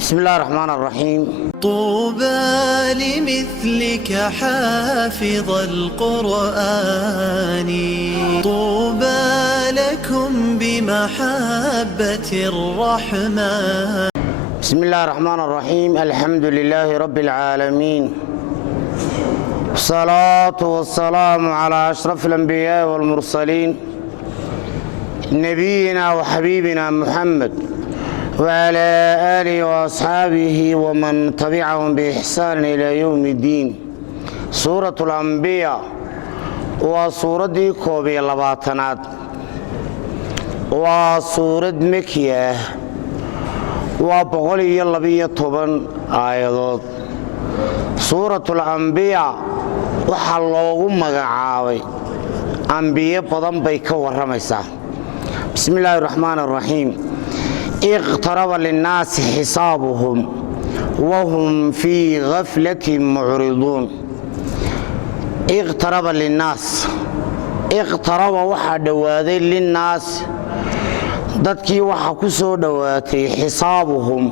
بسم الله الرحمن الرحيم. طوبى لمثلك حافظ القرآن، طوبى لكم بمحبة الرحمن. بسم الله الرحمن الرحيم. الحمد لله رب العالمين، والصلاة والسلام على أشرف الأنبياء والمرسلين، نبينا وحبيبنا محمد وعلى آله وأصحابه ومن تبعهم بإحسان إلى يوم الدين. سورة الأنبياء وسورة كوبي اللباطنات، وسورة مكية وبقول يلبي طبعا آيات. سورة الأنبياء وحلوه مقعاوي أنبياء بدن بيك ورميسا. بسم الله الرحمن الرحيم. اقترب للناس حسابهم وهم في غفلة معرضون. اقترب للناس، اقترب وحا دوادي للناس dadkii waxa ku soo dhawaatay xisaabuhum,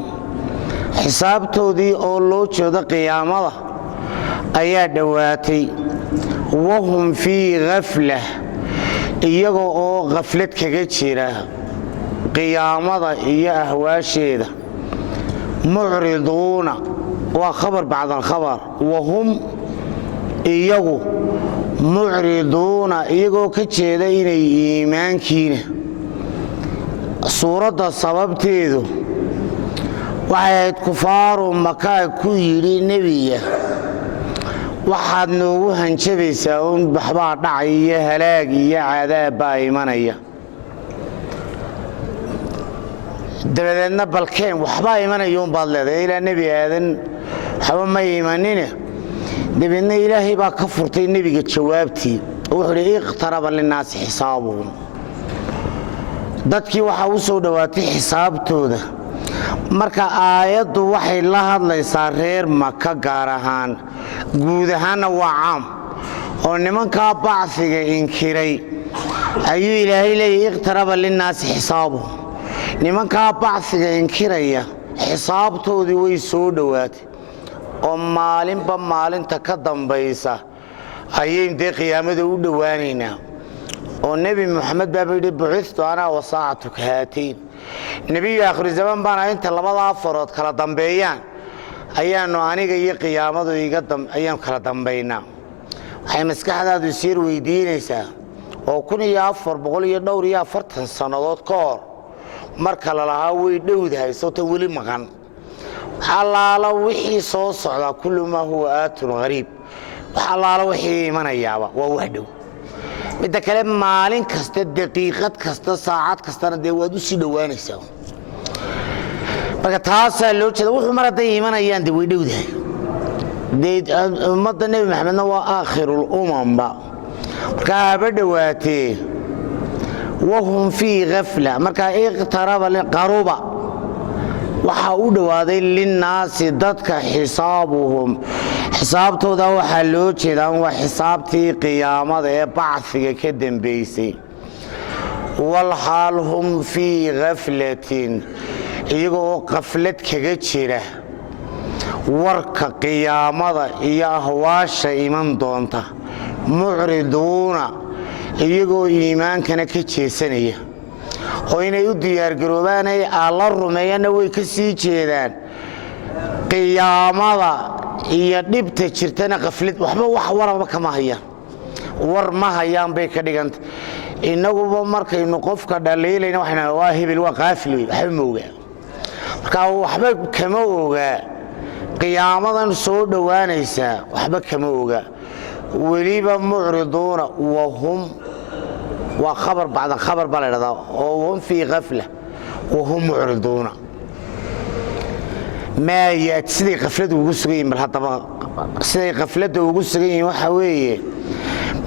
xisaabtoodii oo loo jeedo qiyaamada ayaa dhawaatay. wahum fii ghafla, iyaga oo ghaflad kaga jira qiyaamada iyo ahwaasheeda. mucriduuna waa khabar bacda alkhabar. wahum iyagu mucriduuna, iyagoo ka jeeda inay iimaankiina. suuradda sababteedu waxay ahayd kufaaru makaa ku yidhi nebiga, waxaad noogu hanjabaysaa un waxbaa dhacay iyo halaag iyo cadaab baa imanaya. dabadeedna balkeen waxbaa imanaya unbaad leedahay. ilaa nebi aadan waxba ma imanine. dabeedna ilaahay baa ka furtay nebiga jawaabtii, wuxuu idhi iqtaraba linnaasi xisaabuhum. dadkii waxaa u soo dhowaatay xisaabtooda. marka aayaddu waxay la hadlaysaa reer maka gaar ahaan, guud ahaanna waa caam oo nimankaa bacfiga inkiray ayuu ilaahay leeyahy iqtaraba linnaasi xisaabuhum. nimankaa bacfiga inkiraya xisaabtoodii way soo dhowaatay oo maalinba maalinta ka dambaysa ayaynu dee qiyaamada u dhowaanaynaa. oo nebi moxamed baaba yidhi bucitu anaa wasaacatu kahaatayn, nebiyu aakhiru zaman baana inta labadaa farood kala dambeeyaan ayaanu aniga iyo qiyaamadu ayaanu kala dambaynaa. waxay maskaxdaadu isyar weydiinaysaa oo 1440 sannadood ka hor marka lalahaa way dhowdahay sawtan weli maqan. allaala wixii soo socdaa kullu maa huwa aatun hariib, wax allaala wixii imanayaaba waa wax dhow. midda kale maalin kasta, daqiiqad kasta, saacad kastana dee waad u sii dhowaanaysaa. marka taasaa loo jeeda wuxuu mar hadday imanayaan dee way dhowdahay. dee ummadda nebi maxamedna waa aakhirul umamba, markaa haba dhowaatee. wahum fii ghafla, markaa iqtaraba qaruba waxaa u dhowaaday linnaasi dadka xisaabuhum. xisaabtooda waxaa loo jeedaa waa xisaabtii qiyaamada ee bacfiga ka dambaysay. walxaal hum fii ghaflatin, iyaga oo qaflad kaga jira warka qiyaamada iyo ahwaasha iman doonta. mucriduuna, iyagoo iimaankana ka jeesanaya oo inay u diyaargaroobaan ay alla rumeeyaanna way ka sii jeedaan. qiyaamada iyo dhibta jirtana qaflad waxba wax waraba kama hayaan, war ma hayaan bay ka dhiganta. innaguba markaynu qofka dhaliilayna waxayna waa hebel waa qaafil wey, waxba ma ogaa. markaa waxba kama ogaa qiyaamadan soo dhowaanaysaa, waxba kama ogaa. weliba mucriduuna, wahum waa khabar bacda khabar baa la ydhahdaa, oo hum fii ghafla wahum mucriduuna. maa yaati, siday qafladda ugu sugan yihin, bal haddaba siday qafladda ugu sugan yihiin waxaa weeye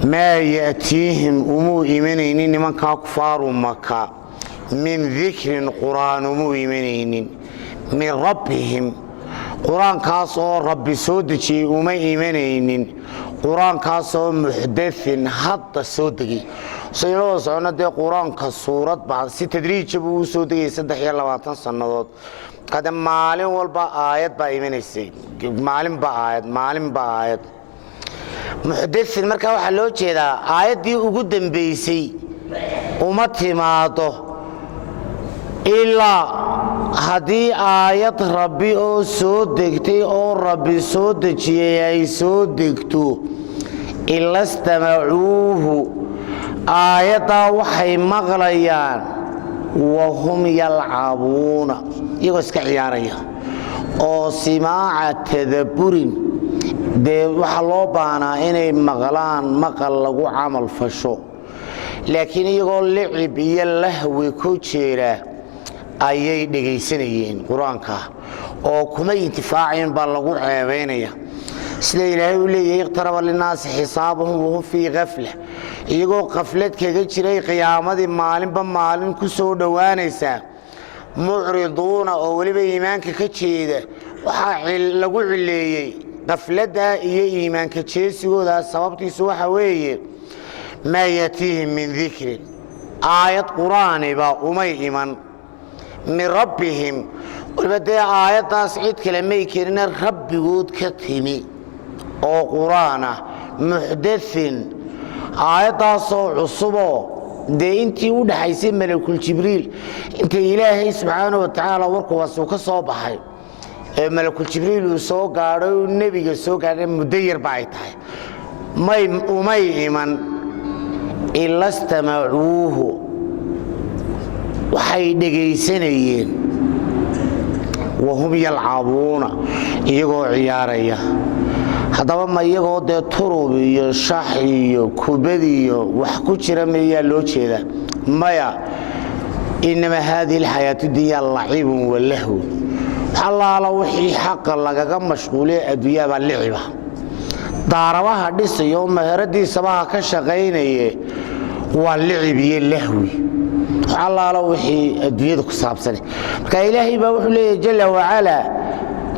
maa ya'tiihim umuu imanaynin nimankaa kufaaru maka min dikrin qur'aan umuu imanaynin min rabbihim, qur-aankaas oo rabbi soo dejiyey uma imanaynin. qur-aankaasoo muxdathin hadda soo degay saylo soconade quraanka suurad baa si tadriij buu soo degay 23 sanadood qada maalin walba aayad baa iimaneysay maalin ba aayad muxaddisin marka waxa loo jeedaa aayadii ugu dambeysay uma timaado ilaa haddii aayad rabbi oo soo degtay oo rabbi soo dejiyay ay soo degto ilastamacuuhu aayaddaa waxay maqlayaan wahum yalcabuuna iyagoo iska ciyaaraya oo simaaca tadabburin dee waxaa loo baahnaa inay maqlaan maqal lagu camal fasho laakiin iyagoo licib iyo lahwi ku jeera ayay dhegaysanayeen quraanka oo kuma intifaacin baa lagu ceebeynaya sida ilaahay uu leeyahay iqtaraba linaas xisaabuhum wa hum fii ghafla iyagoo qaflad kaga jiray qiyaamadii maalinba maalin ku soo dhawaanaysa mucriduuna oo waliba iimaanka ka jeeda waxa lagu cileeyay qaflada iyo iimaanka jeesigooda sababtiisu waxa weeye ma yatihim min dhikrin aayad quraani ba umay iman من ربهم والبداية آيات عيد كلمة كرنا ربي قد كتمي أو قرآن محدث آيات عصبة ده انتي ود حيسين ملك الجبريل انت إلهي سبحانه وتعالى ورقوا وسوك صباحي ملك الجبريل وسوق قارو النبي سوق قارو مدير بعيتها ما يمن إلا استمعوه waxay dhageysanayeen wahum yalcabuuna iyagoo ciyaaraya hadaba ma iyagoo de turub iyo shax iyo kubad iyo wax ku jira meeyaa loo jeeda maya inma hadhihi alhayatu dunya la'ibun wa lahu halaala wixii xaq lagaga mashquulay adduunyada liciba daarabaha dhisayo maharadiisa baa ka shaqeynayay waa licibi iyo lahwi الله وحي أدوية كسابسني كإلهي بقول جل وعلا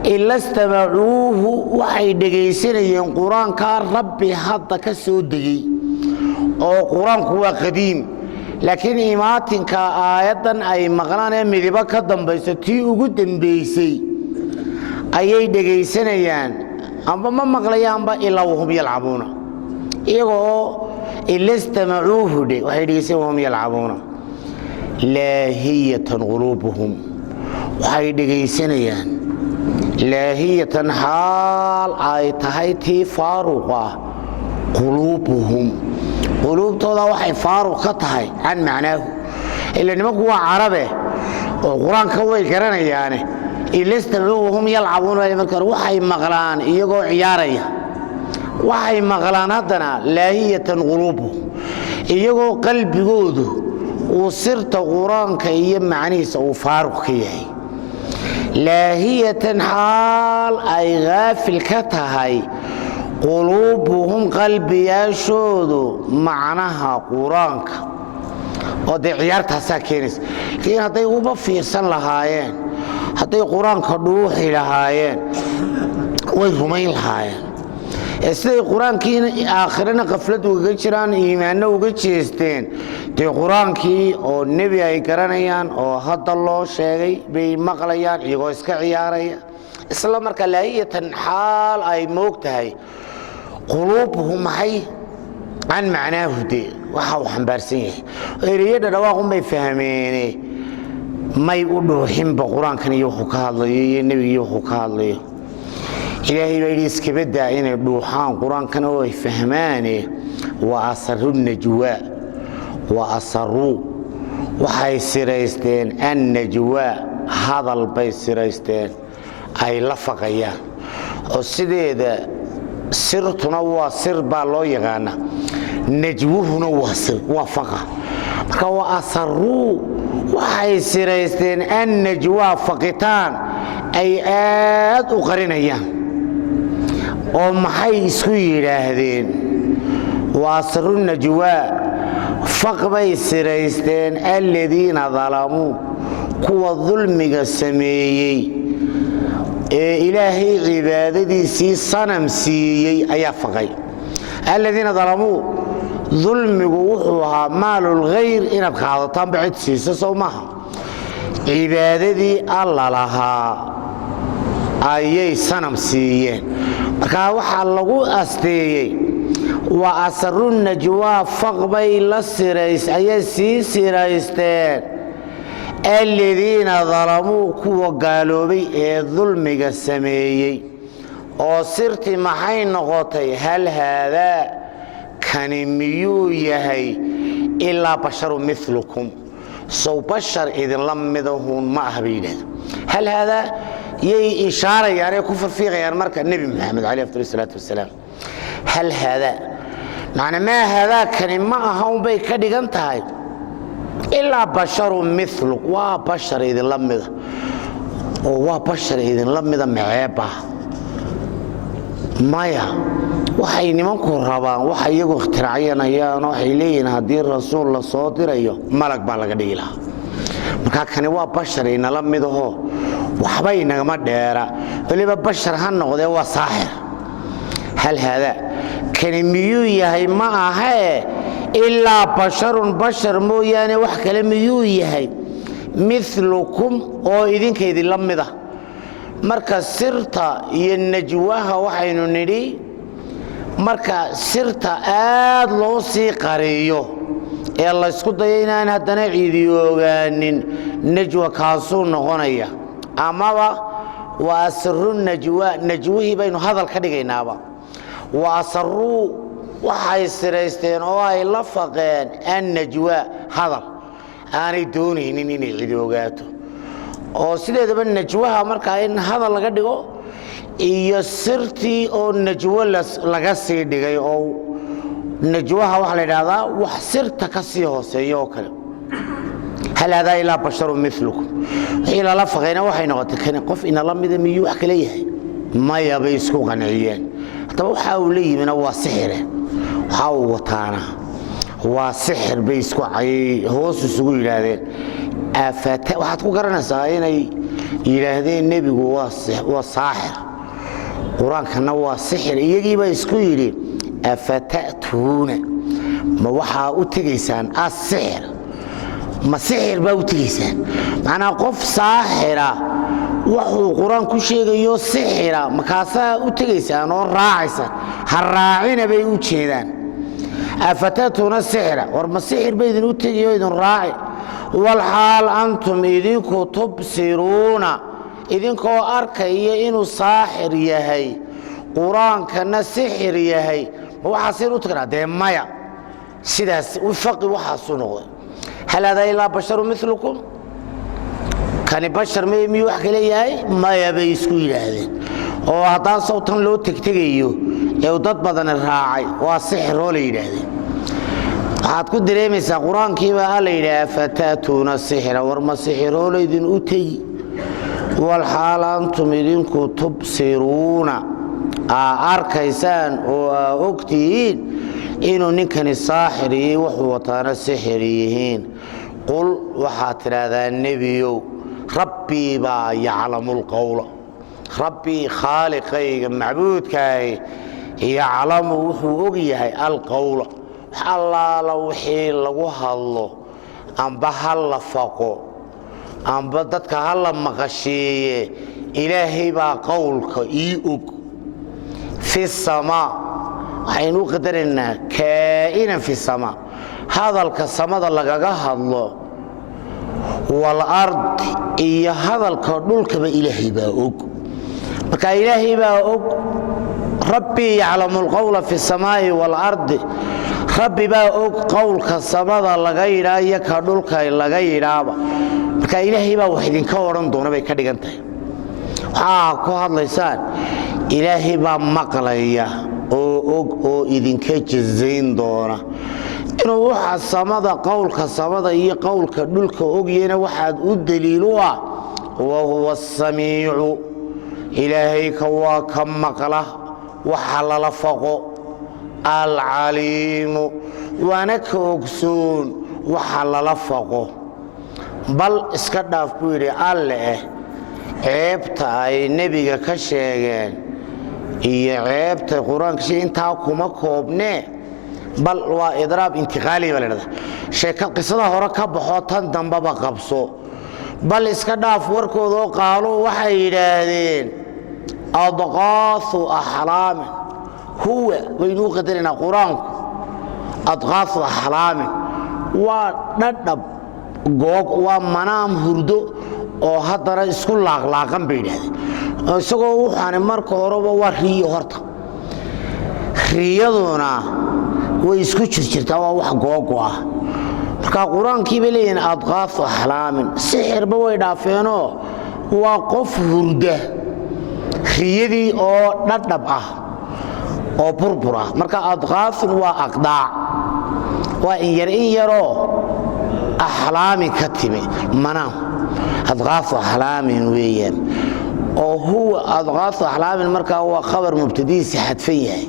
إلا استمعوه وحي دقيسين القرآن كان ربي حتى كسودي أو قرآن هو قديم لكن إيماتن كآية أي مغرانة مذبا كدم بيستي وقدم بيسي أي دقيسين يعني أما ما مغليان با إلا وهم يلعبون إلا استمعوه دي وحي دقيسين وهم يلعبون لاهية قلوبهم وحي دغيسنيان لاهية حال اي تهيتي فاروقة قلوبهم قلوب تودا وحي فاروقة تهي عن معناه إلا نمك هو عربي وقرآن كوي كرانيان إلا استمعوهم يلعبون وحي مغلان إيقو عياريا وحي مغلان هدنا لاهية قلوبهم إيقو قلب قوده وصرت قرآن كي معنيس أو فاروق كي لاهية حال أي غافل كتهاي قلوبهم قلبي يشودوا معناها قرآنك ودي عيارتها ساكينيس كي هاتي وما فيرسان لهايين هاتي قرآنك روحي لهايين ويهمين لهايين سيدي قرآنكي آخرنا قفلت uga jiraan iimaanna uga jeesteen tii quraankii oo nabi ay garanayaan oo hadda loo sheegay bay maqlayaan iyagoo iska ciyaaraya isla marka laayatan xaal ay moogtahay quluubhum hay aan macnaahu de waxa uu xambaarsan yahay ereyada dhawaaqun bay fahmeen may u dhuuxin quraankan iyo wuxuu ka hadlayo iyo nabiga wuxuu ka hadlayo إلهي بيديس كبدا إن الروحان قرآن كانوا يفهمانه وأسروا النجواء وأسروا وحي سيريستين النجواء هذا البيت سيريستين أي لفقيا والسيدة سرتنا وسر بالله يغانا نجوهنا وسر وفقا وأسروا وحي سيريستين النجواء فقطان أي آد وقرنيا ومحي سوي لهذين واصروا النجواء فقبي سريستين الذين ظلموا قوى الظلم السميي إلهي عبادتي سي صنم سي أي فقي الذين ظلموا dulmigu wuxuu ahaa maalul ghayr inaad qaadataan bacid siiso soo maaha cibaadadii alla lahaa ayay sanam siiyeen marka waxa lagu asteeyay wa asrun najwa faqbay la sirays ayay siraysteen alladina zalamu kuwa gaaloobay ee dulmiga sameeyay oo sirti maxay noqotay hal hada kan miyuu yahay illa basharu mithlukum soo bashar idin lamidahun ma ahbiideen hal hada yay ishaarayaan ku farfiiqayaan marka nabi maxamed alayhi salaatu wasalaam hal hada macna ma hada kan ma ahaan bay ka dhigan tahay illa basharu mithluk wa bashar idin lamida oo waa bashar idin lamida maceeba maya waxay nimanku rabaan waxa iyagu ikhtiraacayaan waxay leeyihiin hadii rasuul la soo dirayo malag baa laga dhigi lahaa marka kani waa bashar ina lamidaho waxba inagama dheera waliba bashar han noqday waa saaxir hal hada kani miyuu yahay ma aha illa basharun bashar mooyaane wax kale miyuu yahay mithlukum oo idinkeedii lamida marka sirta iyo najwaha waxaynu nidhi marka sirta aad loo sii qariyo ee la isku dayo inaan haddana ciidiyooganin najwa kaasuu noqonaya amaba waa asrun najwihi baynu hadal ka dhigaynaaba waa asru waxay siraysteen oo ay la faqeen an najwa hadal aanay doonaynin inay ciidiyoogato oo sideedaba najwaha marka in hadal laga dhigo iyo sirtii oo najwa laga sii dhigay oo najwaha waxa la yiraahdaa wax sirta ka sii hooseeyo oo kale hal hada ila basharu mithlukum ila la faqayna waxay noqotay kan qof ina la mid miyuu wax kale yahay ma yabay isku qanciyeen taa waxa uu leeyimina waa sixir waxa uu wataana waa sixir bay isku cay hoos isugu yiraahdeen afata waxaad ku garanaysaa inay yiraahdeen nabigu waa saaxir quraankana waa sixir iyagiiba isku yiri afatatuuna ma waxa u tageysaan as-sixir ma sixir baa u tageysaan macna qof saaxira wuxuu quraan ku sheegayo sixira makaasa u tageysaan oo raacaysa haraacina bay u jeedaan afatatuuna sixira war ma sixir bay idin u tageeyo idin raaci wal hal antum idinku tubsiruuna idinkoo arkaya inuu saaxir yahay quraankana sixir yahay waxa sir u tagaadee maya sidaas u faqi waxa soo noqday hal hada ila basharu mithlukum kan bashar mi wax kale yahay maya bay isku yiraahdeen oo haddaan sawtan loo tagtagayo ee dad badan raacay waa sixir oo la yiraahdeen waxaad ku dareemaysaa quraankiiba la yiraahdaa fatatuuna sixra war ma sixir oo leedin u tagi wal xaal antum idinku tubsiruuna arkaysaan oo ogtiin inuu ninkani saaxir yahay wuxuu wataana sixir yihiin qul waxa tiraahdaa nabiyow rabbi ba ya'lamul qawla rabbi khaliqayga macbuudkaay ya'lamu wuxuu og yahay al qawla alla wixii lagu hadlo amba hal faqo amba dadka hal maqashiye ilaahay ba qawlka ii og fi sama aynu qadarina kaina fi sama hadalka samada lagaga hadlo wal ard iyo hadalka dhulkaba ilaahay ba og marka ilaahay ba og rabbi ya'lamul qawla fi samaa'i wal ard rabbi ba og qawlka samada laga yiraahdo ka dhulka laga yiraahdo marka ilaahay ba wax idin ka oran doona bay ka dhigantahay waxa ku hadlaysaan ilaahay ba maqlaya oo og oo idinka jizayn doona inuu waxa samada qawlka samada iyo qawlka dhulka ogyeena waxaad u daliilo ah wa huwa as-samii'u ilaahay ka waa ka maqla waxa la faqo al-alim waana ka ogsoon waxa la faqo bal iska dhaaf ku yiri alle ceebta ay nabiga ka sheegeen iyo ceebta quraanka inta kuma koobne bal waa idraab intiqaali baa leedahay sheeka qisada hore ka baxo tan dambaba qabso bal iska dhaaf warkooda oo qaalo waxay yiraahdeen adqaasu ahlaam huwa waynu qadarina quraanku adqaasu ahlaam waa dhadhab goog waa manaam hurdo oo haddana isku laaqlaaqan bay yiraahdeen isagoo waxaan marka horeba waa riyo horta riyaduna way isku jirtaa waa wax googo ah marka quraankii bay leeyeen adqaaf ahlaam sixirba way dhaafeenoo waa qof hurda riyadii oo dhadhab ah oo burbura marka adqaaf waa aqdaac waa in yaro ahlaami ka timi manaam adqaaf ahlaam weeyaan oo huwa adqaaf ahlaam marka waa khabar mubtadiisi xadfan yahay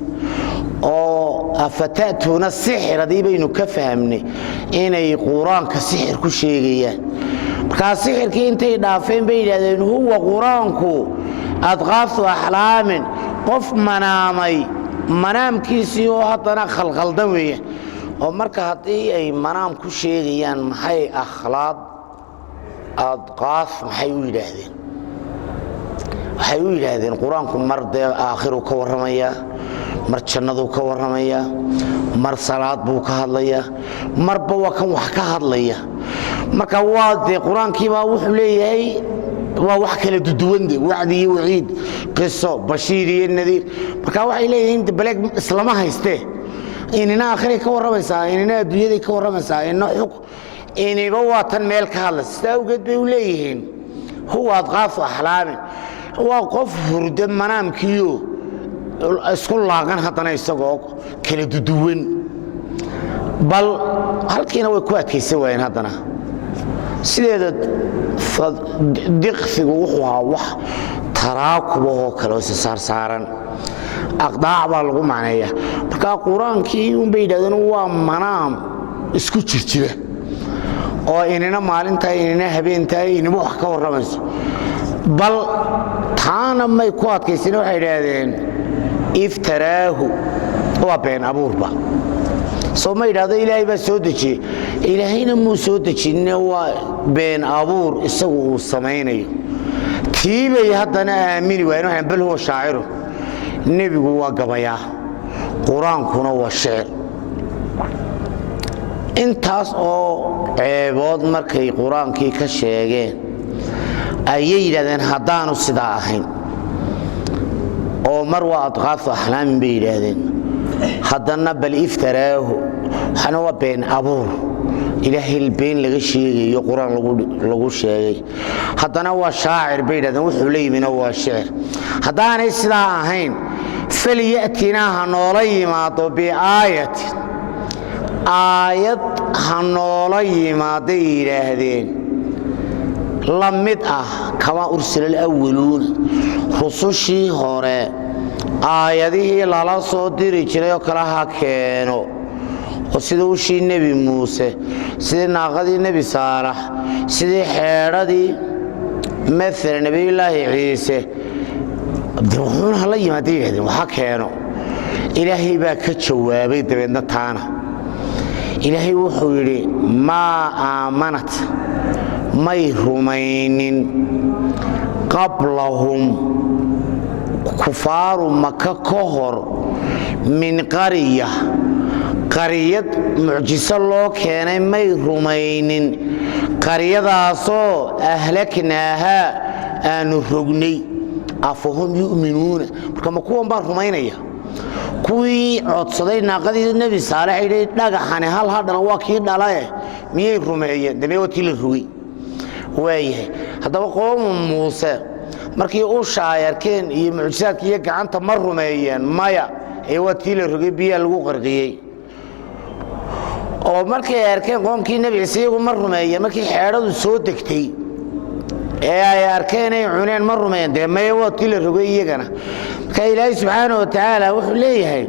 oo afatatuuna sixir hadii baynu ka fahamnay inay quraanka sixir ku sheegayaan marka sixirkii intay dhaafeen bay yiraahdeen huwa quraanku adqaasu ahlaam qof manaamay manaamkiisii oo haddana khalkhaldan weeye oo marka hadii ay manaam ku sheegayaan maxay akhlaaq adqaaf maxay u yiraahdeen waxay u yiraahdeen quraanku marde aakhiru ka waramaya mar jannadu ka waramaya mar salaad buu ka hadlaya marba waa kan wax ka hadlaya marka waa de quraankii baa wuxuu leeyahay waa wax kala duwan wacdi iyo waciid qiso bashiir iyo nadiir marka waxay leeyihiin balag islaama hayste inina aakhiri ka waramaysaa inina adduunyada ka waramaysaa inna xug iniba waa tan meel ka hadlaysa awgeed bay u leeyihiin huwa adqaaf ahlaam waa qof hurdo manaamkiyo isku laaqan haddana isagoo kala duwan bal halkiina way ku adkaysan waayeen haddana sideeda diqsigu wuxuu ahaa wax taraakuba oo kale oo saaran aqdaac baa lagu macneeyaa marka quraankii bay yidhaahdeen waa manaam isku jirjira oo inina maalinta inina habeenta inina wax ka waramayso bal taana may ku adkaysan waxay yidhaahdeen iftaraahu waa been abuurba soo ma yidhaahdo ilaahay baa soo dejiyey ilaahayna muu soo dejinne waa been abuur isagu uu samaynayo tiibay haddana aamini waayeen waxaan bal huwa shaaciru nebigu waa gabayaa quraankuna waa shicir intaas oo ceebood markay quraankii ka sheegeen ayay yidhahdeen haddaanu sidaa ahayn oo mar waa adqaaf ahlaam bay yidhaahdeen haddana bal iftaraahu waxana waa been abuur ilaahay been laga sheegayo quraan lagu sheegay haddana waa shaacir bay yidhahdeen wuxuu leeyimina waa shicir haddaanay sidaa ahayn falyatina ha noola yimaado biaayatin aayad ha noola yimaaday yidhaahdeen la mid ah kama ursila alawwaluuna rusushii hore aayadihii lala soo diri jiray oo kale ha keeno oo sida ushii nebi muuse sidii naaqadii nebi saalax sidii xeedhadii maala nebiyullaahi ciise wuxuuna hala yimaada yidhahdeen waxa keeno ilaahay baa ka jawaabay dabeedna taana ilaahay wuxuu yidhi maa aamanat may rumaynin qablahum kufaaru maka ka hor min qaryad mucjiso loo keenay may rumaynin qaryadaasoo ahlaknaahaa aanu rognay afahum yu'minuuna marka ma kuwan baa rumaynaya kuwii codsaday naaqadii nebi saalex yidhi dhagaxani hal hadhana waa kii dhalae miyay rumeeyeen damee waa tii la rogay waayahay haddaba qoomu muuse markii u shaayarkeen iyo mucjisaadkii iyo gacanta ma rumeeyeen maya ee waa tii la rogay biyaa lagu qarqiyey oo markay arkeen qoomkii nebi ciise iyagu ma rumeeyeen markii xeedhadu soo degtay ee ay arkeen ay cuneen ma rumeeyeen dee maya waa tii la rogay iyagana marka ilaahay subxaana wa tacaala wuxuu leeyahay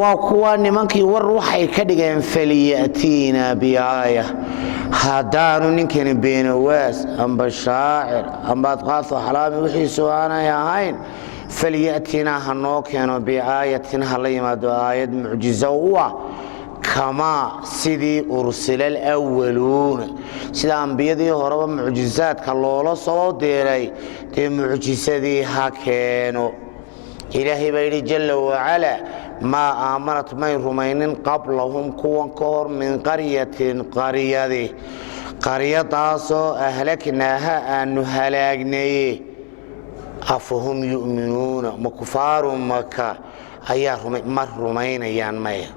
waa kuwa nimankii war waxay ka dhigeen faliyatiina biaaya haddaanu ninkani beenawaas amba shaacir amba adqaaf axlaami wixiisu aanay ahayn falyatina hanoo keeno biaayatin hala yimaado aayad mucjizo u ah kamaa sidii ursilal awaluuna sida ambiyadii horeba mucjizaadka loola soo diray dee mucjisadii ha keeno ilaahay baa yidhi jalla wacala maa aamanat may rumaynin qablahum kuwan ka hor min qaryatin qaryadaasoo ahlaknaaha aanu halaagnayey afahum yu'minuuna ma kufaaru maka ayaa ma rumaynayaan maya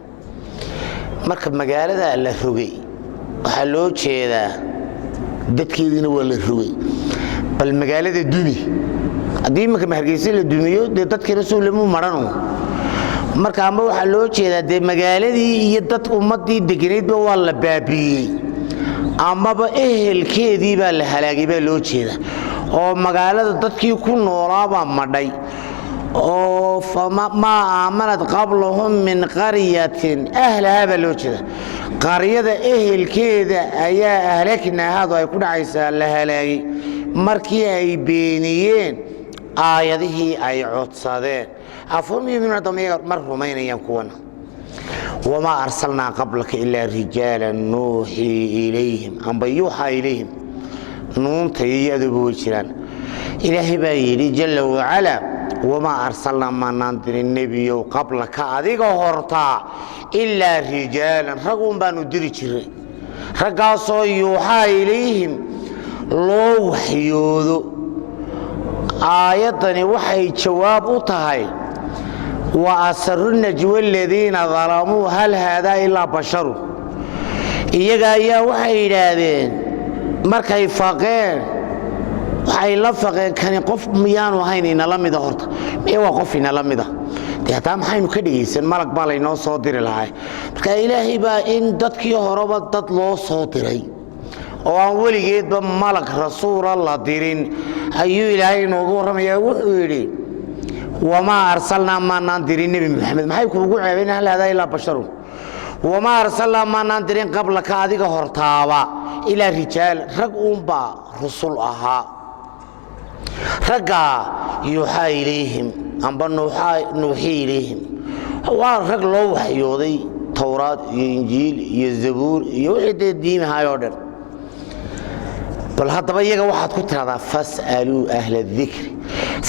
marka magaalada la rogay waxaa loo jeedaa dadkeediina waa la rogay bal magaalada dumi haddii imanka hargeysa la dumiyo dee dadkii rasuullamu maranu marka amba waxaa loo jeedaa dee magaaladii iyo dad ummaddii deganaydba waa la baabiiyey amaba ehelkeedii baa la halaagay baa loo jeeda oo magaalada dadkii ku noolaabaa madhay oo maa aamanad qablahum min qaryatin ahlahaa baa loo jeeda qaryada ehelkeeda ayaa ahlaknaahaadu ay ku dhacaysaa la halaagay markii ay beeniyeen aayadihii ay codsadeen afhum yu'minuuna damiga mar rumaynayaan kuwana wamaa arsalnaa qablaka ilaa rijaalan nuuxii ilayhim amba yuuxaa ilayhim nuunta iyo aduba way jiraan ilaahay baa yidhi jalla wacalaa wamaa arsalnaa maanaan dirin nebiyow qablaka adiga hortaa ilaa rijaalan raguun baanu diri jiray raggaasoo yuuxaa ilayhim loo waxyoodo aayaddani waxay jawaab u tahay wa asaru najwa aladiina dalamuu hal haadaa ilaa basharu iyaga ayaa waxay yidhaahdeen markay faqeen waxay la faqeen kani qof miyaanu ahayn inala mida horta miya waa qof inala mida dee hataa maxaynu ka dhegaysan malag baa laynoo soo diri lahay marka ilaahay baa in dadkii horeba dad loo soo diray oo aan weligeedba malag rasuula la dirin ayuu ilaahay inoogu warramayaa wuxuu yidhi wamaa arsalnaa maanaan dirin nebi maxamed maxay kuugu ceebeen hal haadaa ilaa basharun wamaa arsalnaa maanaan dirin qablaka adiga hortaaba ilaa rijaal rag uunbaa rusul ahaa raggaa yuuxaa ilayhim amba nuuxii ilayhim waa rag loo waxyooday towraad iyo injiil iyo zabuur iyo wixii dee diimahaayoo dhan bal haddaba iyaga waxaad ku tiraahdaa fas'aluu ahla dikri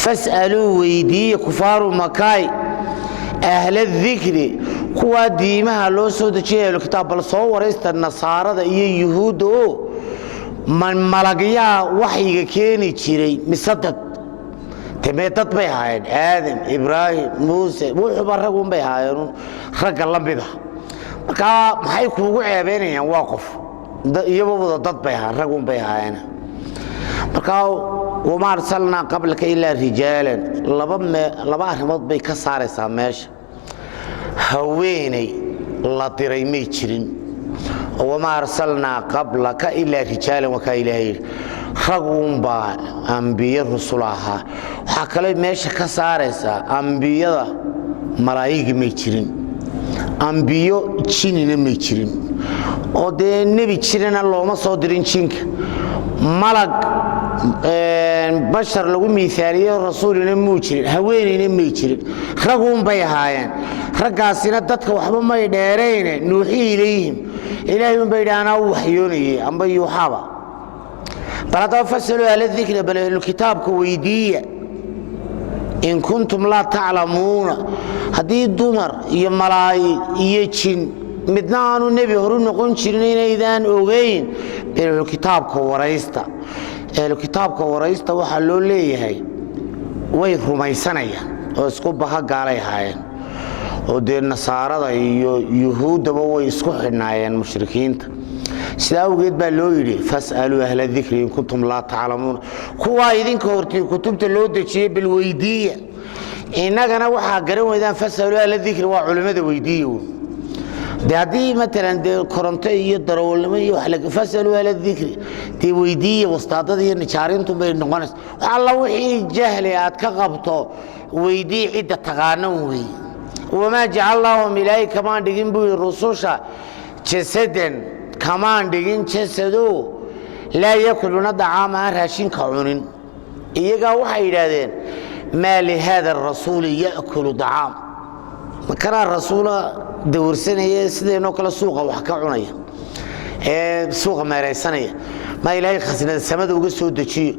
fas'aluu weydiiya kufaaru makaay ahla dikri kuwaa diimaha loo soo dejiyay ahlukitaab bal soo waraysta nasaarada iyo yuhuudda oo malagyaa waxyiga keeni jiray mise dad temee dad bay ahaayeen aadam ibraahim muuse wuxuuba ragun bay ahaayeen ragga la mida markaa maxay kuugu ceebeynayaan waa qof iyagooda dad bay ahaan ragun bay ahaayeen markaa wamaa arsalnaa qablaka ilaa rijaalan laba arrimood bay ka saaraysaa meesha haweenay la diray may jirin wamaa arsalnaa qablaka ilaa rijaalan wakaa ilaahay yidhi ragunbaa ambiye rusul ahaa waxaa kaloo meesha ka saaraysaa ambiyada malaa'igi may jirin ambiyo jinina may jirin oo dee nebi jirana looma soo dirin jinka malag bashar lagu miisaaliyo rasuulina muu jirin haweenayna may jirin raguun bay ahaayeen raggaasina dadka waxba may dheerayne nuuxii ilayhim ilaahay unba yidhi anaa u waxyoonayey amba yuuxaba bal haddaba fasaluu ahla dikri bal ahlukitaabka weydiiya in kuntum laa taclamuuna haddii dumar iyo malaa'ig iyo jin midna aanu nebi horu noqon jirin inaydaan ogayn ahlukitaabka waraysta ahlukitaabka waraysta waxaa loo leeyahay way rumaysanayaan oo isku baha gaalay ahaayeen oo dee nasaarada iyo yuhuuddaba way isku xidhnaayeen mushrikiinta sidaa awgeed baa loo yidhi fas'aluu ahla dikri in kuntum laa taclamuuna kuwaa idinka hortii kutubta loo dejiyey bal weydiiya innagana waxaa garan weydaan fas'aluu ahla dikri waa culimmada weydiiya dee haddii maalan dee koronto iyo darawalnimo iyo fas'aluu ahla dikri dee weydiiya wastaadada iyo nijaarintu bay noqonaysa wax alla wixii jahli aad ka qabto weydii cidda taqaanan weeye wamaa jacalnaahum ilaahay kamaan dhigin buu yidhi rususha jasadan kamaan dhigin jasado laa yakuluuna dacaama aan raashinka cunin iyagaa waxay yidhaahdeen ما لهذا الرسول يأكل طعام ما كان الرسول دور سنة سيدي نوكل السوق وحكا عنيا سوق ماريسانية ما إلهي خسنا السماد وقصوا الدشي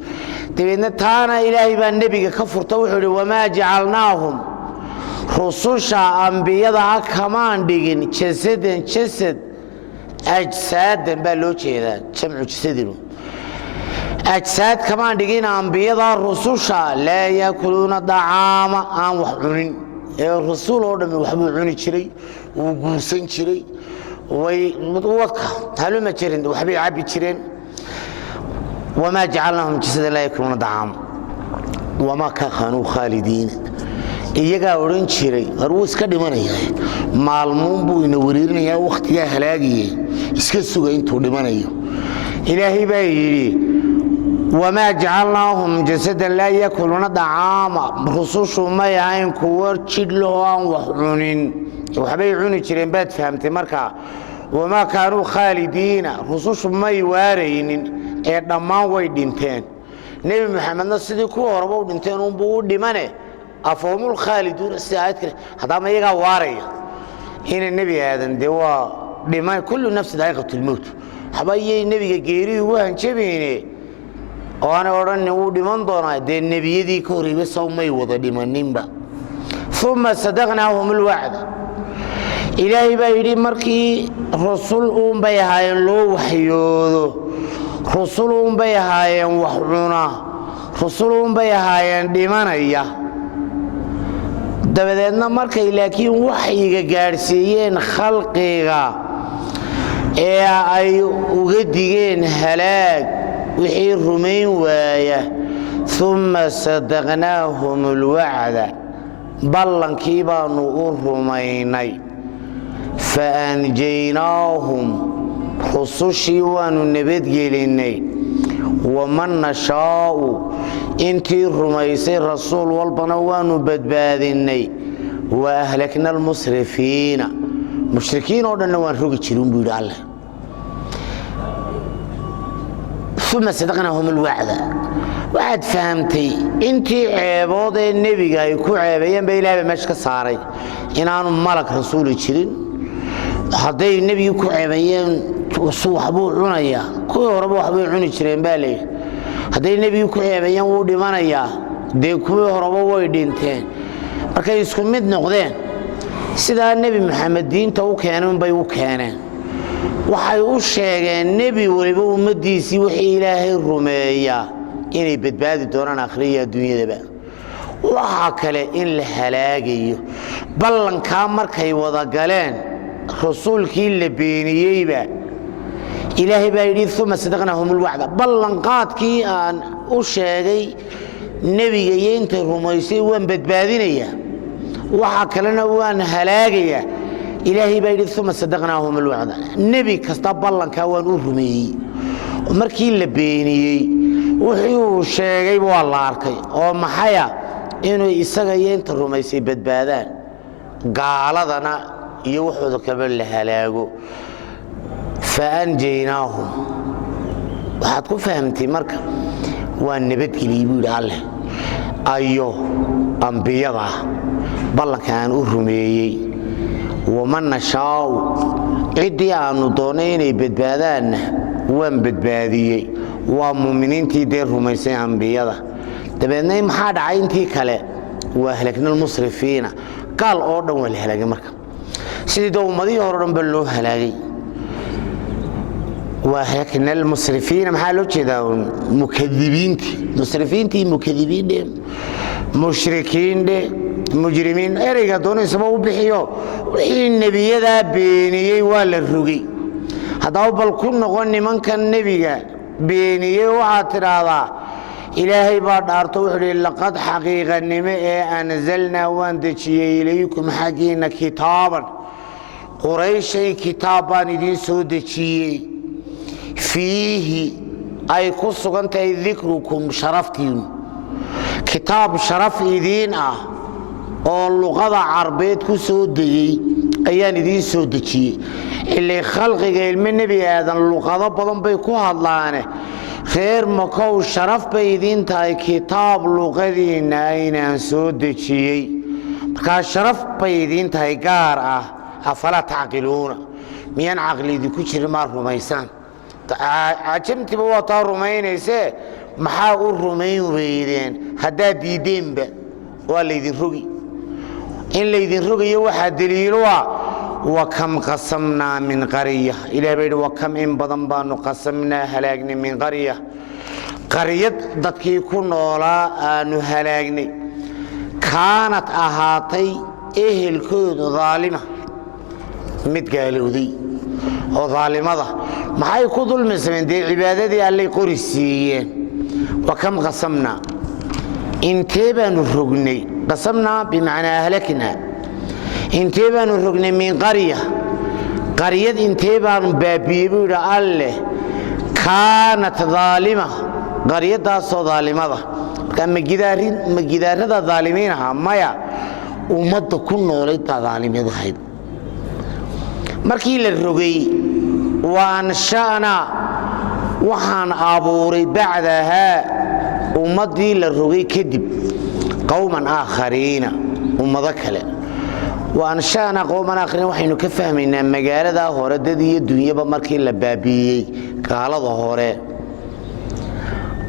تبين تانا إلهي بان نبي كفر توحد وما جعلناهم رسوشا أنبياء كمان ديجن جسد أجساد بالوجه هذا جمع جسدهم أجساد كمان ديجن أنبياء رسوشا لا يأكلون طعام أم وحنين الرسول هذا من وحبون شري وجوسن شري ومتوقع هلو ما شرين وحبي عبي شرين وما جعلناهم جسدا لا يأكلون طعام وما كانوا خالدين iyaga oran jiray aruu iska dhimanaya maalmoon buu ina wariirinayaa waqtiga halaagiye iska sugay intuu dhimanayo ilaahi baa yiri wama ja'alnahum jasadan la yakuluna da'ama rusushu ma yahayn kuwa jidlo aan wax cunin waxbay cuni jireen baad fahamtay marka wama kaanu khaalidiina rusushu ma waaraynin ee dhammaan way dhinteen nabi maxamedna sidii ku horba u dhinteen uu buu dhimane أفهم الخالدون الساعات كده هذا ما يجا واريا هنا النبي هذا دوا لما كل نفس ذائقة الموت حبايي النبي جيري وهن شبيني وأنا أرى هو لمن ضنا ده النبي ذي كوري بس هم ما يوضع لمن نبا ثم صدقناهم الوعد إلهي بايدي مركي رسول بيهاي لو وحيوده رسول بيهاي وحونا رسول بيهاي دمانية dabadeedna markay laakiin waxyiga gaarsiiyeen khalqiga ee ay uga digeen halaag wixii rumayn waaya thumma sadaqnaahum alwa'da ballankii baanu u rumaynay faanjaynaahum rusushii waanu nabadgelinay waman nashaa'u intii rumaysay rasuul walbana waanu badbaadinay wa ahlakna almusrifiina mushrikiin oo dhanna waan rogi jirin buu yidhi alle uma sadaqnaahum alwacda waxaad fahamtay intii ceebood ee nebiga ay ku ceebayeen ba ilaahay meesha ka saaray inaanu malag rasuuli jirin hadday nebigu ku ceebayeen waxbuu cunayaa kuwii horeba waxbay cuni jireen baa leeyahay hadday nebigu ku ceebayeen wuu dhimanayaa dee kuwii horeba way dhinteen markay isku mid noqdeen sidaa nebi maxamed diinta u keeneen bay u keeneen waxay u sheegeen nebi waliba ummadiisii wixii ilaahay rumeeyaa inay badbaadi doonaan akhriya adduunyadaba waxa kale in la halaagayo ballankaa markay wada galeen rasuulkii la beeniyeyba إلهي بايدي ثم صدقناهم الوعد بلن قادكي أن أشاقي نبي ينتهي رميسي وان بدبادينيا وحاك لنا وان هلاقيا إلهي بايدي ثم صدقناهم الوعد نبي كستاب بلن كوان أرمي ومركي اللبيني وحيو الشاقي والله عركي ومحايا إنو إساقا ينتهي رميسي بدبادان قال ذنا يوحو كبل هلاقو فأنجيناهم وحتكون فهمتي مركب والنبت اللي يقول الله أيوه أنبياء بالله كان أرمي ومن نشاء عدي أن دونين بدبادان وان بدبادي ومؤمنين تدير رميسين أنبياء تبين محاد عينتي كلا وأهلكنا المصرفين قال أوردن والهلاقي مركب سيدي دو مدي أوردن بلو هلاقي وهكذا المسرفين محلو كذا مكذبين مسرفين تي مكذبين دي مشركين دي مجرمين اريغا دوني سبب بخيو النبي ذا بيني ولا الرقي هذا بل كن نغني من كان نبي بيني وعتراضا إلهي بعد أرتوحي لقد حقيقة نمئ أنزلنا واندشي إليكم حقينا كتابا قريشي كتابا ندين سودشي فيه أي قصة أنت ذكركم شرفتين كتاب شرف إذين اللغة العربية كسودي أيان إذين سودتي اللي خلق علم النبي هذا اللغة بدن بيكون هذلانه reer makow sharaf bay idin tahay kitaab luqadiina aynaan soo dejiyey markaa sharaf bay idin tahay gaar ah afalaa tacqiluuna miyaan caqli idinku jirin maa rumaysaan cajamtiba waa taa rumaynaysee maxaa u rumayn weydeen haddaad diideenba waa laydin rogi in laydin rogayo waxaa daliilo ah وكم قسمنا من قرية إلى بيد وكم إن بدن بانو قسمنا هلاقني من قرية قرية ضدكي كنولا أنو هلاقني كانت أهاتي الكود ظالمة متقالوا ذي وظالمة ذا ما حيكون ظلم سمين دي عبادة دي اللي قرسيين وكم قسمنا انتبه نرقني قسمنا بمعنى أهلكنا intee baanu rognay min qaryad intee baanu baabiyey buu yidhi alleh kaanat daalima qaryadaasoo daalimada marka ma gidaarada daalimiinaha maya ummadda ku noolayd baa daalimad ahayd markii la rogay wa ansha'naa waxaan abuuray bacdahaa ummaddii la rogay kadib qowman aakhariina ummado kale وأنشأنا قوما آخرين وحين كفهمنا مجال ذا هورا دي الدنيا بمركي لبابي قال ظهورا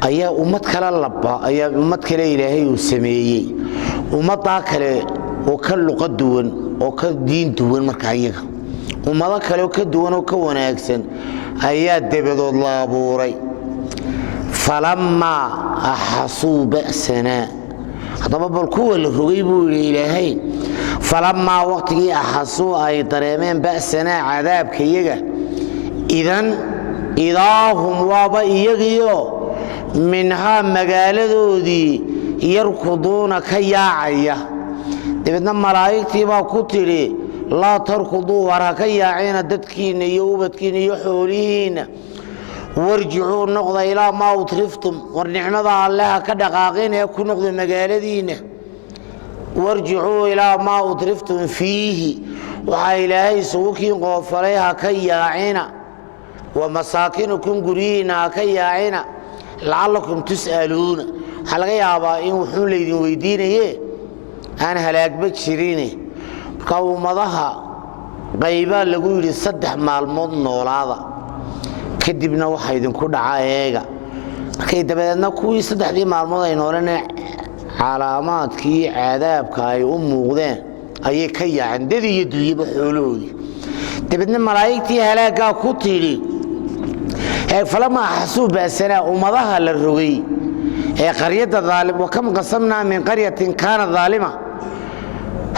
أيا أمت كلا لبا أيا أمت كلا إلهي وسميي أمت كلا وكل لغة دون وكل دين دون مركايها أمت كلا وكل دون وكون أكسن أيا دبد الله بوري فلما أحسوا بأسنا هذا بالقوة الرغيب إلهي فلما وقتي أحسوا أي طريمين بأسنا عذاب كيجا إذا هم وابا يجيو منها مقالدو دي يركضون كياعية دبنا ملايكتي با كتري لا تركضوا ورا كياعين ددكين يوبدكين يحولين وارجعوا النقضة إلى ما أطرفتم والنعمة الله كدقاقين يكون نقضة مقالدين وارجعوا إلى ما أطرفتم فيه وإلهي سوكين غفريها كياعنا ومساكنكم قرينا كياعنا لعلكم تسألون حلقة يا أبائي وحول ليدين ويدين أنا هلاك بكشرين قوم ضها غيبا لقول الصدح مع المضن ولاذا كدبنا وحيدين كل عايقا كيدا بدنا كوي صدح دي مع المضن ولنا calaamaadkii cadaabka ay u muuqdeen ayay ka yaaceen dadii iyo dunyaba xooloodii dabadna malaa'igtii halaagaa ku tidhi falama xasuu ba'sanaa ummadaha la rogay ee qaryada daalim wa kam qasamnaa min qaryatin kaana daalima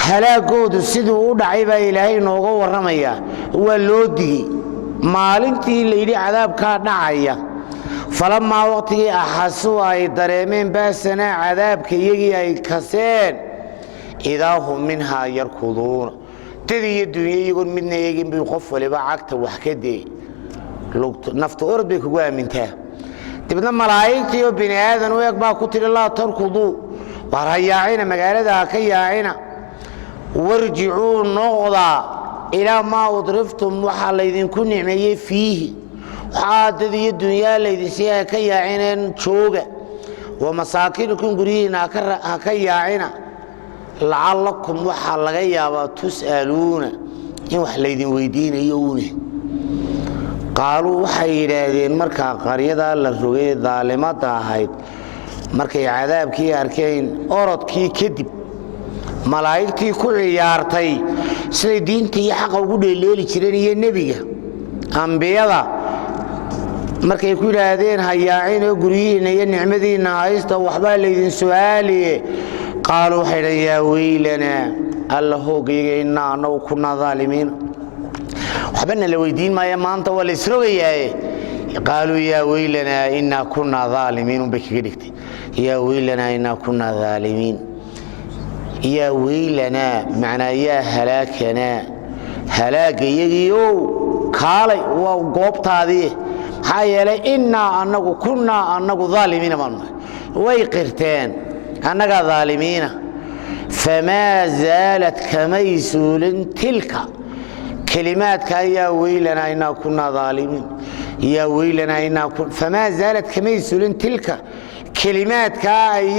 halaagoodu siduu u dhacay baa ilaahay nooga warramaya waa loo digay maalintii la yidhi cadaabkaa dhacaya فلما وقتي أحسوا أي دريمين بأسنا عذابك يجي أي كسين إذا هم منها يركضون تدي الدنيا يقول منا يجي بيقف ولا بعكت وحكدي لو نفط أربك جوا منتها تبنا ملايكتي وبني آدم ويقبع كتير الله تركضوا ورهيعين مجالدها كياعين وارجعوا نغضا إلى ما أضرفتم وحالذين كن نعمي فيه وحادثي الدنيا الذي سيها كياعين شوقة ومساكنكم قرينا كياعين لعلكم وحال غيابا تسألون إن وحليدين ويدين يونه قالوا وحيدين مركا قريدا للرغي ظالمات هايد مركا عذاب كي أركين أرد كي كدب ملايكتي كل يارتي سيدينتي حقا وقود الليل تريني النبي أنبياء markay ku yiraahdeen hayaacin oo guriyiina iyo nicmadiina haysta waxba leedin su'aali qaaluu hayya weylana allahoogiga inna kunna zaalimiin waxbana la weydiin maayo maanta wala isrogayaay qaaluu ya weylana inna kunna zaalimiin bikiga dhigtay ya weylana inna kunna zaalimiin ya weylana macna ya halakana halaagiyo kaalay waa goobtaadii حيالي إنا أنه كنا أنه ظالمين منه ويقرتين أنك ظالمين فما زالت كميسول تلك كلمات كايا ويلنا إنا كنا ظالمين يا ويلنا إنا فما زالت كما يسولين تلك كلمات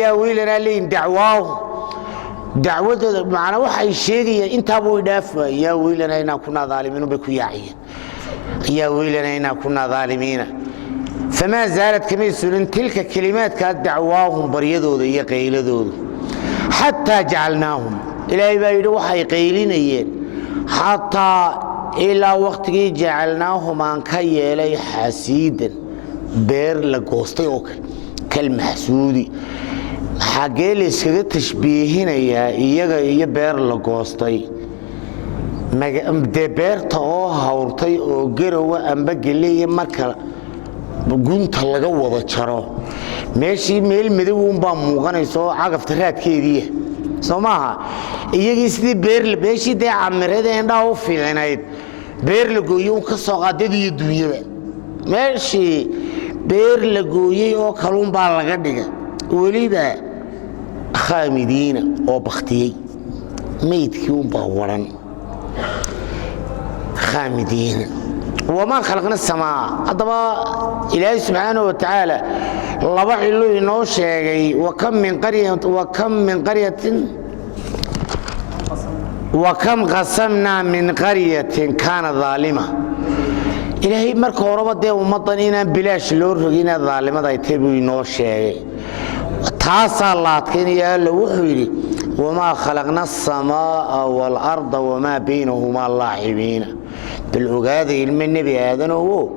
يا ويلنا لين دعوة معنا وحي الشيء انت ابو دافع يا ويلنا إنا كنا ظالمين بكياعين يا ويلنا إنا كنا ظالمين فما زالت كما يسولين تلك كلمات دعواهم بريدود يا قيلدود حتى جعلناهم إلى بايدو وحي قيلين حتى إلى وقت جعلناهم عن كيالي حسيدا بير لقوستي كالمحسودي حاجة اللي سيدة تشبيهين إيا بير لقوستي دي بير تاوها ورطي وقروا أنبقى اللي يمكا قنت لغا وضا جرو ماشي ميل مدوون با موغانيسو عقف تراد كيديه soo maaha iyagii sidii beer la beeshii de camirada indhaha u fiicinayd beer la gooyay ka soo qaadadii dunyada meeshii beer la gooyay oo kalun baa laga dhigay waliba khaamidiina oo baktiyay meydkii u baa waran khaamidiina وما خلقنا السماء هذا إلهي سبحانه وتعالى لبع له إنه شيء وكم قسمنا من قرية كانت ظالمة إلهي مركو ربط ومطنينا بلاش لور رجينا ظالمة ذا يتبوا إنه شيء تاسع الله كن يا لوحيري وما خلقنا السماء والأرض وما بينهما لاعبين بالعقاد علم النبي آدم هو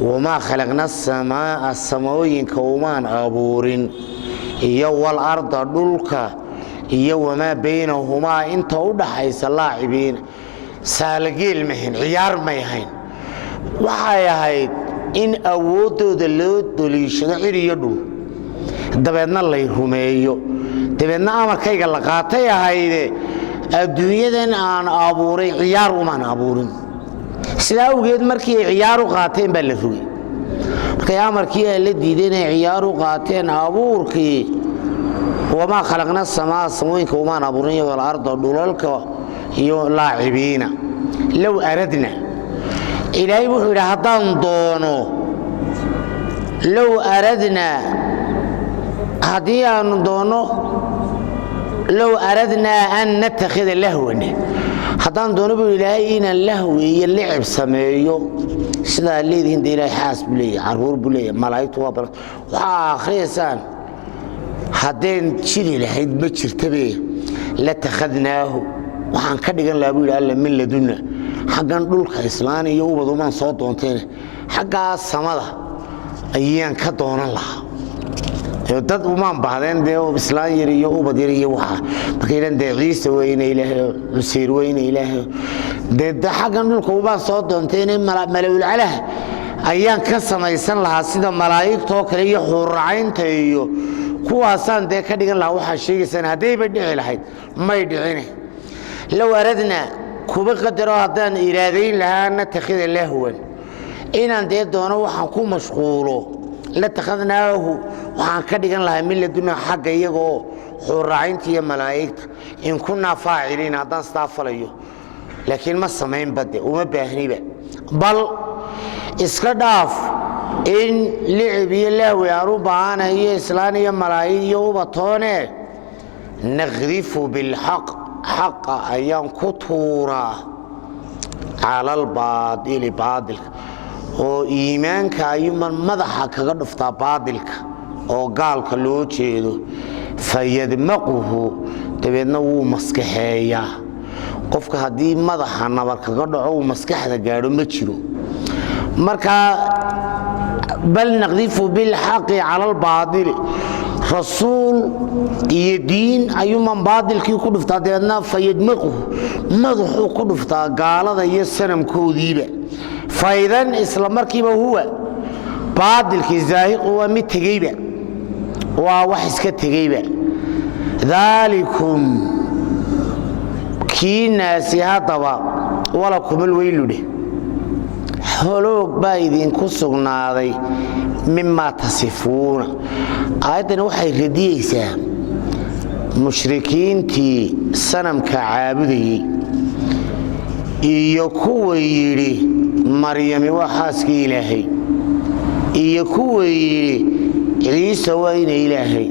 وما خلقنا السماوين كومان أبورين يو الأرض دلك يو وما بينهما انت ودحيس اللاعبين سالقي المهن عيار ميهين وحايا هيد إن أودو دلود دليشنا عريدو دبنا الله يرميو دبنا أمر كيغا لقاتي هيد الدنيا دن آن أبورين عيار ومان أبورين sidaa awgeed markii ciyaar u qaateen baa la rugay markay amarkii la diideen ciyaar u qaateen abuurkii wama khalaqna samaa samooyinka uma abuurin wal arda dhulalka iyo laacibiina law aradna ilaahay wuxuu yiraahdaa hadaan doono law aradna hadii aan doono law aradna an nattakhidha lahwan haddaan doono buu ilaahay inaan lahwi iyo lacib sameeyo sida leedihiin ilaahay xaas buu leeyahay caruur buu leeyahay malaa'iktu waa badan waxa akhriyaysan haddeen jiri lahayd ma jirtabe la takhadnaahu waxaan ka dhigan lahaa buu ilaahay min laduna xaggan dhulka islaan iyo ubadumaan soo doonteen xagga samada ayaan ka doonan lahaa dad uma baahdeen de islaan yar iyo ubad yar iyo waxa markay de ciise weyne ilaahay usiir weyne ilaahay de xagan dhulka uba soo doonteen malawil alaah ayaan ka samaysan lahaa sida malaa'ikto kale iyo xuraynta iyo kuwaasaan de ka dhigan lahaa waxa sheegaysan hadayba dhici lahayd may dhicin law aradna kuba qadaro hadaan iraadayn lahaana takhida lahwan inaan de doono waxaan ku mashquulo la takhadnaahu waxaan ka dhigan lahaa min laduna xagga iyagoo xuraynta iyo malaa'ikta in kunna faa'iliin haddaan staafalayo laakiin ma samayn bade uma baahniba bal iska dhaaf in licib iyo lahwi aan u baahanayo islaan iyo malaa'ig iyo ubatoone naqdifu bilxaq xaqa ayaan ku tuuraa cala albaadili baadilka oo iimaanka ayuman madaxa kaga dhuftaa baadilka oo gaalka loo jeedo fayadmaquhu dabeedna wuu maskaxeeyaa qofka haddii madaxa nabar kaga dhaco uu maskaxda gaadho ma jiro marka bal naqdifu bilxaqi cala albaadili rasuul iyo diin ayuman baadilkii ku dhuftaa dabeedna fayadmaquhu madaxuu ku dhuftaa gaalada iyo sanamkoodiiba فإذن إسلام مركبه هو باطل كي زاهق هو متجيبه ووحس كتجيبه ذلكم كي ناس هذا ولكم الويل له حلوك بايدين كسرنا هذي مما تصفون أيضا وحي رديسة مشركين تي سنم كعابدي يكوى يري مريم وحاسك إلهي iyo kuwa yidhi ciise waa ina ilaahay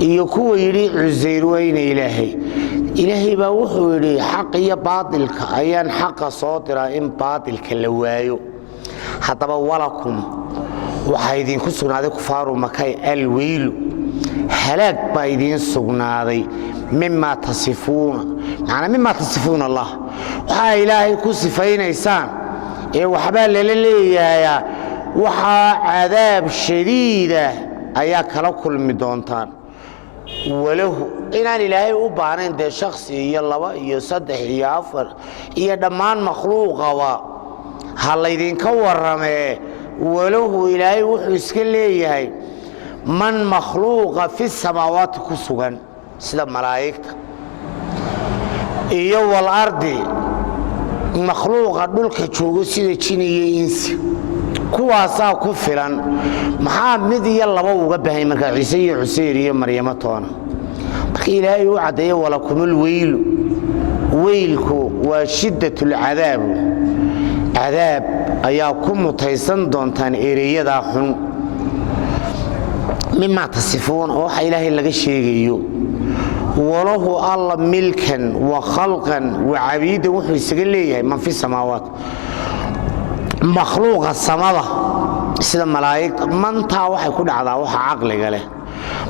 iyo kuwa yidhi cusayr waa ina ilaahay ilaahay baa wuxuu yidhi xaq iyo baatilka ayaan xaqa soo diraa in baatilka la waayo haddaba walakum waxaa idinku sugnaaday kufaaru makay alweylu halaag baa idiin sugnaaday mima tasifuuna macnaa mima tasifuuna allah waxaa ilaahay ku sifaynaysaan ee waxbaa lala leeyahayaa waxaa cadaab shadiida ayaa kala kulmi doontaan walahu inaan ilaahay u baahnayn dee shakhsi iyo laba iyo saddex iyo afar iyo dhammaan makhluuqaba ha laydinka warramee walahu ilaahay wuxuu iska leeyahay man makhluuqa fi samaawaati ku sugan sida malaa'igta iyo walardi makhluuqa dhulka joogo sida jin iyo insi kuwaasaa ku filan maxaa mid iyo laba uga bahay markaa ciise iyo cusayr iyo maryamo toona marka ilaahay uu caddeeyo walakumul weylu weylku waa shiddatulcadaabu cadaab ayaa ku mutaysan doontaan ereyadaa xun mima tasifuun oo waxa ilaahay laga sheegayo walahu alla milkan wa khalqan wa cabiidan wuxuu isaga leeyahay man fi samaawaat makhluuqa samada sida malaa'igta mantaa waxay ku dhacdaa waxa caqliga leh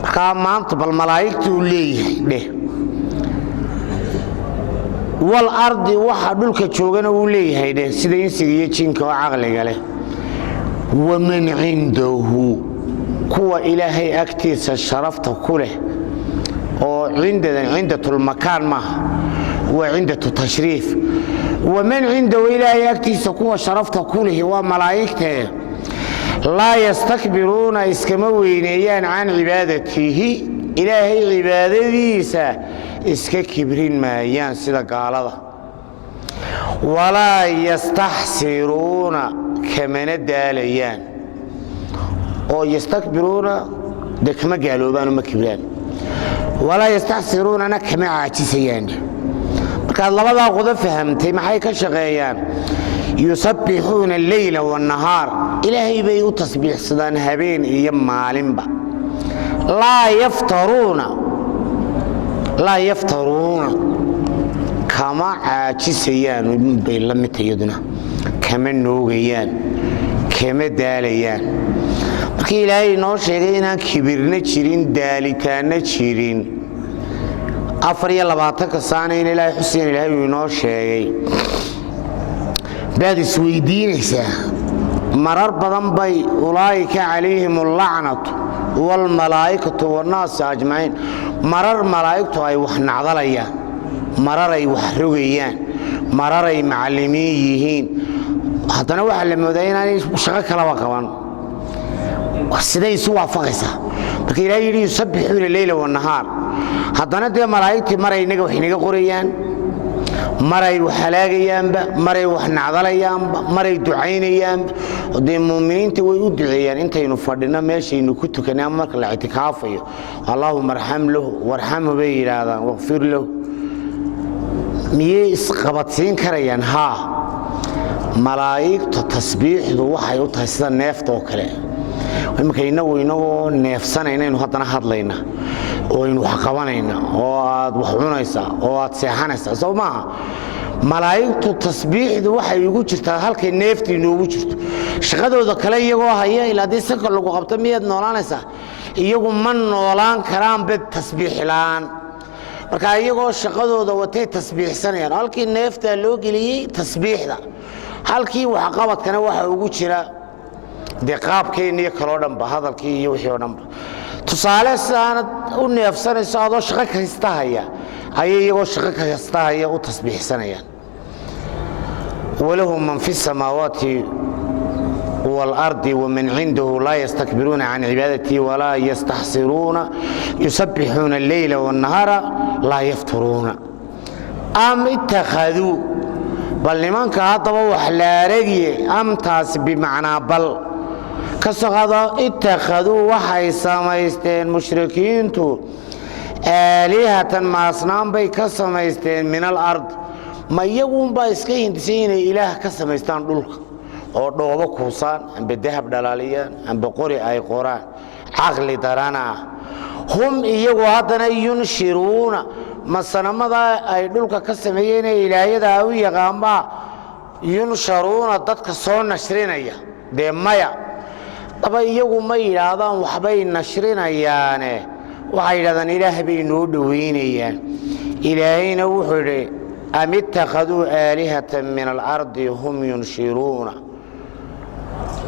markaa maanta bal malaa'igtuu leeyahay dheh wal ardi waxa dhulka joogana uu leeyahay dheh sida insiga iyo jinka oo caqliga leh waman cindahu kuwa ilaahay agtiisa sharafta ku leh oo cindatulmakaan maaha waa cindatu tashriif waman cindahu ilaahay agtiisa kuwa sharafta ku leh waa malaa'igtee laa yastakbiruuna iskama weyneeyaan can cibaadatihi ilaahay cibaadadiisa iska kibrin maayaan sida gaalada walaa yastaxsiruuna kamana daalayaan oo yastakbiruuna dee kama gaaloobaan oo ma kibraan walaa yastaxsiruunana kama caajisayaan markaad labadaa qodo fahamtay maxay ka shaqeeyaan yusabbixuuna alleyla waannahaar ilaahay bay u tasbiixsadaan habeen iyo maalinba laa yaftaruuna kama caajisayaan bay la midta iyaduna kama noogayaan kama daalayaan markii ilaahay inoo sheegay inaan kibirna jirin daalitaanna jirin 24 saano in ilaahay xuseen ilaahay uu inoo sheegay baad isweydiinaysaa marar badan bay ulaa'ika calayhim allacnatu waalmalaa'ikatu wannaasi ajmaciin marar malaa'igtu ay wax nacdalayaan marar ay wax rogayaan marar ay macallimiin yihiin haddana waxaa la moodaa inaanay shaqo kalaba qaban siday isu waafaqaysaa marka ilaahay yidhi yusabbixuuna alleyla waannahaar haddana dee malaa'igtii maray inaga wax inaga qorayaan maray wax halaagayaanba maray wax nacdalayaanba maray ducaynayaanba dee muuminiinta way u duceeyaan intaynu fadhino meeshaynu ku tukanay ama marka la ictikaafayo allaahuma arxam lahu warxamhu bay yidhaahdaan waqfir lahu miyay isqabadsiin karayaan haa malaa'igta tasbiixdu waxay u tahay sida neefta oo kale imika inagoo neefsanaynaynu haddana hadlayna oo aynu wax qabanayna oo aad wax cunaysaa oo aad seexanaysaa soo maaha malaa'igtu tasbiixdu waxay ugu jirtaa halkay neefta inoogu jirto shaqadooda kale iyagoo haya ilaa haddii sanka lagu qabto miyaad noolaanaysaa iyagu ma noolaan karaan bed tasbiix la'aan marka iyagoo shaqadooda watay tasbiixsanayaan halkii neeftaa loo geliyey tasbiixda halkii waxqabadkana waxa ugu jira dee qaabkeenna iyo kaloo dhanba hadalkii iyo wixii oo dhanba tusaale sidaanad u neefsanayso adoo shaqo kasta haya ayay iyagoo shaqo kasta haya u tasbiixsanayaan walahu man fi samaawaati والأرض ومن عنده لا يستكبرون عن عبادته ولا يستحسرون يسبحون الليل والنهار لا يفترون أم اتخذوا بل لمن كهطبوا وحلارقي أم تاس بمعنى بل كسغضا اتخذوا وحي سميستين مشركين تو آلهة ما أصنام بي كسميستين من الأرض ما يقوم بإسكين تسين إله كسميستان دولك oo dhoobo kuusaan amba dahab dhalaaliyaan amba qori ay qoraan caqli darana hum iyagu haddana yunshiruuna masanamada ay dhulka ka sameeyeen ilaahiyada u yaqaanba yunsharuuna dadka soo nashrinaya dee maya daba iyagu ma yidhaahdaan waxbay nashrinayaane waxay yidhahdaan ilaah bay noo dhoweynayaan ilaahayna wuxuu yidhi am ittakhaduu aalihatan min alardi hum yunshiruuna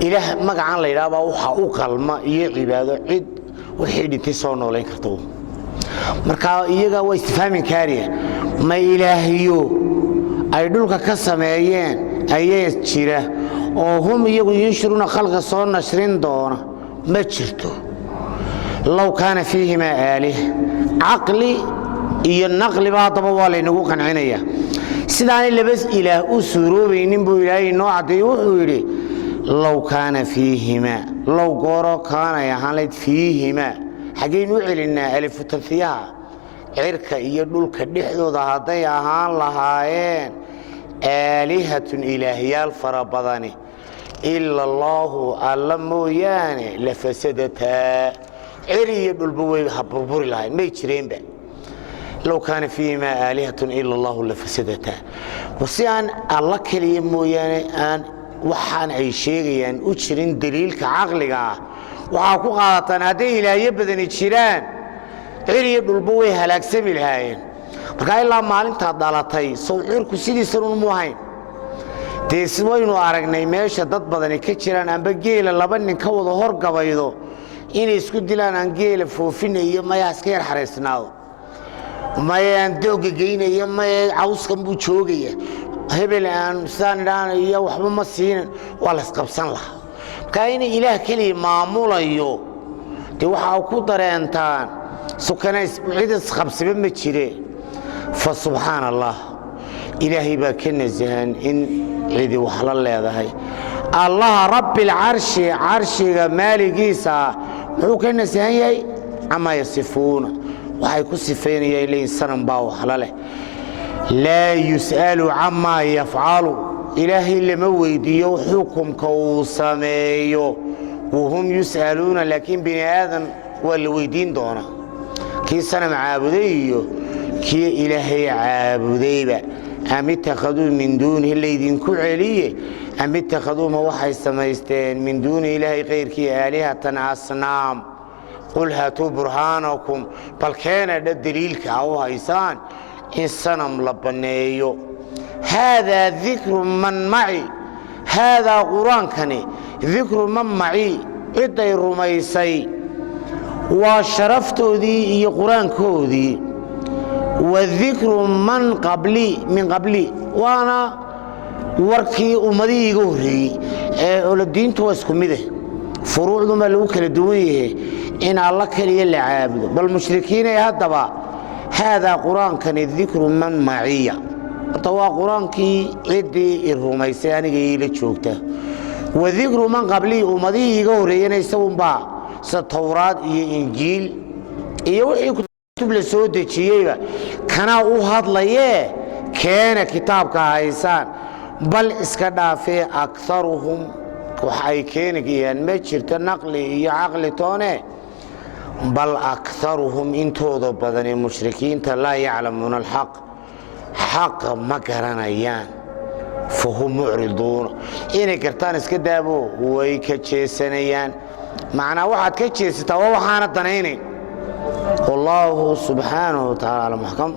ilaah magacan la yidhaahbaa waxaa u qalma iyo cibaado cid wixii dhintay soo noolayn karta marka iyaga way istifhaamin kaariya ma ilaahiyo ay dhulka ka sameeyeen ayay jira oo hum iyagu yunshiruuna khalqa soo nashrin doona ma jirto low kaana fiihima aalih caqli iyo naqli baa daba waa laynagu qancinaya sidaanay laba ilaah u suuroobaynin buu ilaahay noo cadeeyey wuxuu yidhi low kaana fiihima low gooro kaanay ahaan layd fiihima xaggaynu u celinaa alifu tanfiyaha cirka iyo dhulka dhexdooda hadday ahaan lahaayeen aalihatun ilaahyaal fara badani ila allaahu alla mooyaane la fasadataa cir iyo dhulba way burburi lahayn may jireenba low kaana fiihima aalihatun ila allaahu la fasadataa wasi aan alla keliya mooyaane aan waxaan ay sheegayaan u jirin daliilka caqliga ah waxaa ku qaadataan hadday ilaahyo badani jiraan cir iyo dhulba way halaagsami lahaayeen markaa ilaa maalintaad dhalatay sawcirku sidiisan unmu ahayn dee waynu aragnay meesha dad badani ka jiraan amba geela laba nin ka wada horgabaydo inay isku dilaan aan geela foofinayo maya iska yar xaraysnaado maya aan dooga geynayo maya cawskan buu joogaya hebel aan sidaan idhaanayo waxba ma siinin waa laysqabsan lahaa markaa inay ilaah keliya maamulayo dee waxaa ku dareentaan sukanays cid isqabsiba ma jire fa subxaana allah ilaahay baa ka nasahan in cidi wax la leedahay allaha rabbilcarshi carshiga maaligiisa muxuu ka nasahan yahay camaa yasifuuna waxay ku sifaynayaan leeyihin sanan baa wax la leh laa yus'alu camaa yafcalu ilaahay lama weydiiyo xukumka uu sameeyo wahum yus'aluuna laakiin bini aadan waa la weydiin doonaa kii sanam caabuday iyo kii ilaahay caabudayba am ittakhaduu min duunihi laydinku celiye am ittakhaduuma waxay samaysteen min duuni ilaahay kayrkii aalihatan asnaam qul haatuu burhaanakum bal keena dha daliilka u haysaan in sanam la banneeyo haadaa dikru man maci haadaa qur-aankani dikru man maci ciday rumaysay waa sharaftoodii iyo qur-aankoodii wadikru man min qabli waana warkii ummadihii iga horreeyey ee olodiintu waa isku mide furuucduma lagu kala duwan yahay in alla keliya la caabudo bal mushrikiinay haddaba haadaa qur-aankani dikru man maciya horta waa qur-aankii ciddii i rumaysay aniga iila joogta wadikru man qablii ummadihii iga horreeyena isagunbaa sida towraad iyo injiil iyo wixii kutub la soo dejiyeyba kanaa u hadlayee keena kitaabka haysaan bal iska dhaafee akaruhum waxay keenayaan ma jirto naqli iyo caqli toone bal akaruhum intooda badanee mushrikiinta laa yaclamuuna alxaq xaqa ma garanayaan fahum mucriduuna inay gartaan iska daabo way ka jeesanayaan macnaa waxaad ka jeesataa waa waxaana danaynayn wallaahu subxaanahu wa tacaala maxkam